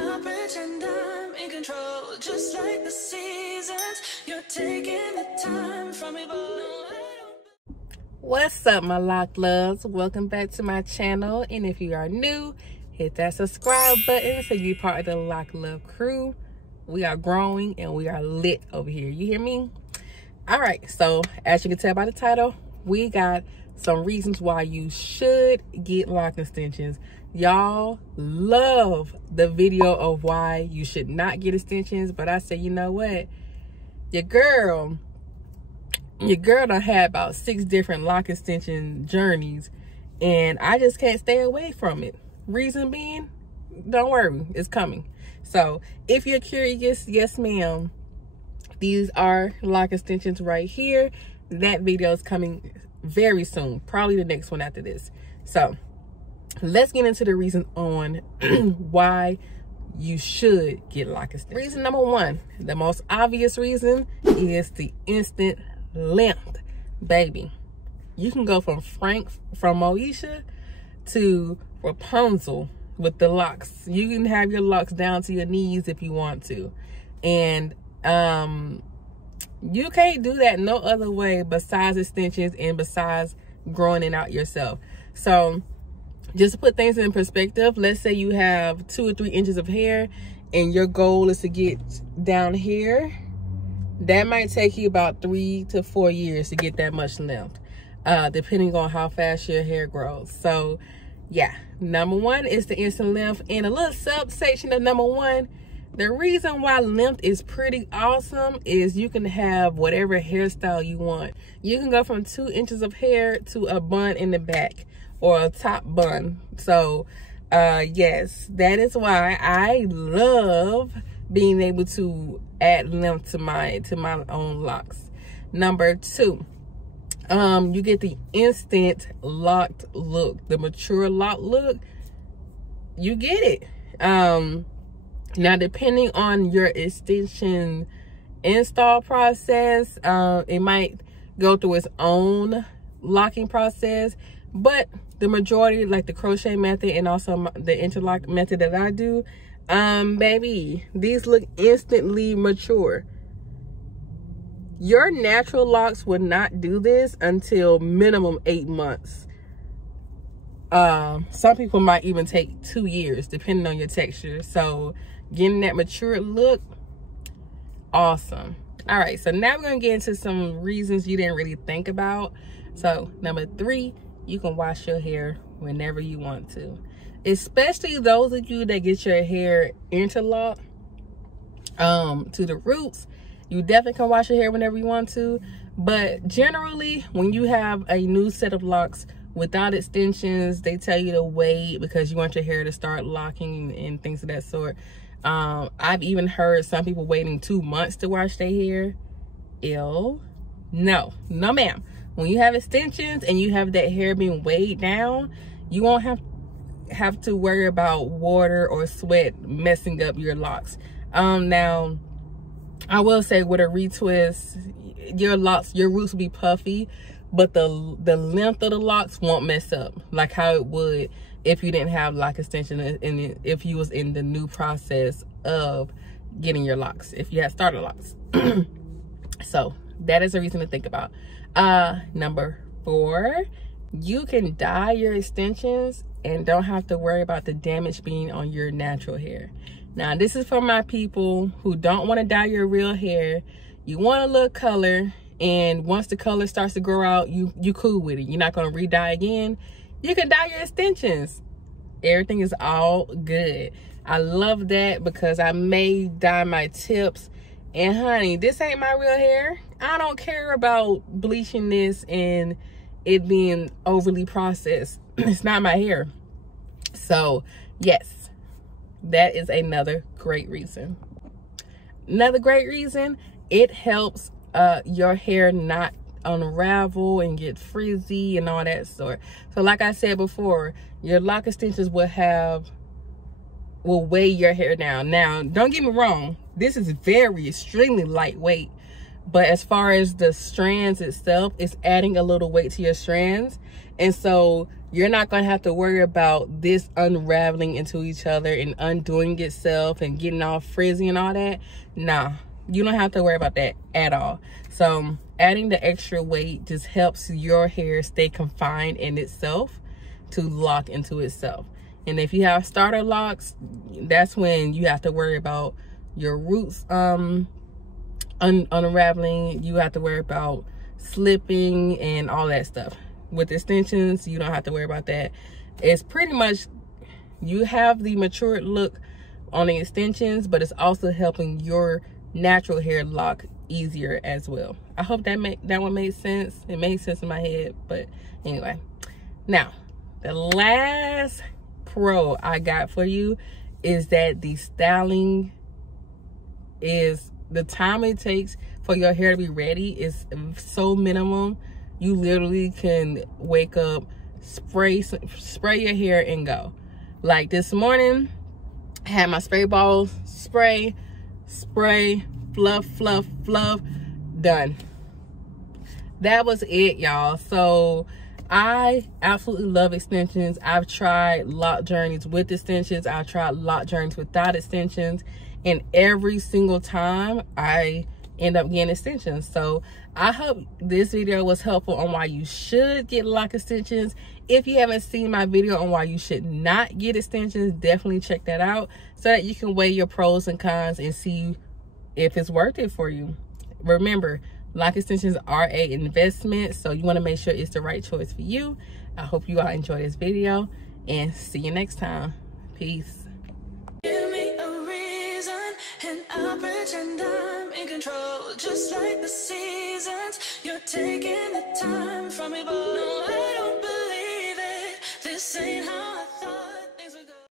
Stockbridge and I'm in control, just like the seasons. You're taking the time from me, but no, I don't. What's up, my lock loves? Welcome back to my channel, and if you are new, hit that subscribe button so you be part of the Lock Love crew. We are growing and we are lit over here, you hear me? All right, so as you can tell by the title, we got some reasons why you should get lock extensions. Y'all love the video of why you should not get extensions, but I say, you know what, your girl done had about 6 different lock extension journeys, and I just can't stay away from it. Reason being, don't worry, it's coming. So if you're curious, yes ma'am, these are lock extensions right here. That video is coming very soon, probably the next one after this. So let's get into the reason on why you should get lock extensions. Reason number 1, the most obvious reason, is the instant length. Baby, you can go from Moesha to Rapunzel with the locks. You can have your locks down to your knees if you want to, and you can't do that no other way besides extensions and besides growing it out yourself. So just to put things in perspective, let's say you have 2 or 3 inches of hair and your goal is to get down here. That might take you about 3 to 4 years to get that much length, depending on how fast your hair grows. So yeah, number 1 is the instant length. And a little subsection of number 1, the reason why length is pretty awesome is you can have whatever hairstyle you want. You can go from 2 inches of hair to a bun in the back or a top bun. So yes, that is why I love being able to add length to my own locks. Number 2, you get the instant locked look, the mature lock look. You get it. Now, depending on your extension install process, it might go through its own locking process, but the majority, like the crochet method and also the interlock method that I do, baby, these look instantly mature. Your natural locks would not do this until minimum 8 months. Some people might even take 2 years depending on your texture. So getting that mature look, awesome. All right, so now we're gonna get into some reasons you didn't really think about. So number 3, you can wash your hair whenever you want to, especially those of you that get your hair interlocked to the roots. You definitely can wash your hair whenever you want to, but generally when you have a new set of locks without extensions, they tell you to wait because you want your hair to start locking and things of that sort. I've even heard some people waiting 2 months to wash their hair. Ew. No ma'am. When you have extensions and you have that hair being weighed down, you won't have to worry about water or sweat messing up your locks. Now I will say, with a retwist, your roots will be puffy, but the length of the locks won't mess up like how it would if you didn't have lock extension and if you was in the new process of getting your locks, if you had starter locks. So that is a reason to think about. Number 4, you can dye your extensions and don't have to worry about the damage being on your natural hair. Now, this is for my people who don't want to dye your real hair. You want a little color, and once the color starts to grow out, you cool with it. You're not going to re-dye again. You can dye your extensions. Everything is all good. I love that because I may dye my tips, and honey, this ain't my real hair. I don't care about bleaching this and it being overly processed. It's not my hair. So yes, that is another great reason. Another great reason, it helps your hair not unravel and get frizzy and all that sort. So like I said before, your lock extensions will weigh your hair down. Now, don't get me wrong, this is extremely lightweight, but as far as the strands itself, it's adding a little weight to your strands. And so You're not going to have to worry about this unraveling into each other and undoing itself and getting all frizzy and all that. Nah, you don't have to worry about that at all. So adding the extra weight just helps your hair stay confined in itself to lock into itself. And if you have starter locks, that's when you have to worry about your roots unraveling. You have to worry about slipping and all that stuff. With extensions, you don't have to worry about that. It's pretty much, you have the matured look on the extensions, but it's also helping your natural hair lock easier as well. I hope that one made sense. It made sense in my head, but anyway. Now, the last pro I got for you is that the styling is, the time it takes for your hair to be ready is so minimum. You literally can wake up, spray your hair and go. Like this morning, I had my spray balls, spray, fluff, done. That was it, y'all. So I absolutely love extensions. I've tried lock journeys with extensions. I've tried lock journeys without extensions. And every single time I end up getting extensions. So I hope this video was helpful on why you should get lock extensions. If you haven't seen my video on why you should not get extensions, definitely check that out so that you can weigh your pros and cons and see if it's worth it for you. Remember, lock extensions are an investment, so you want to make sure it's the right choice for you. I hope you all enjoy this video and see you next time. Peace. Give me a reason, and I'll pretend I'm in control. Just like the seasons, you're taking the time from me, but no, I don't believe it. This ain't how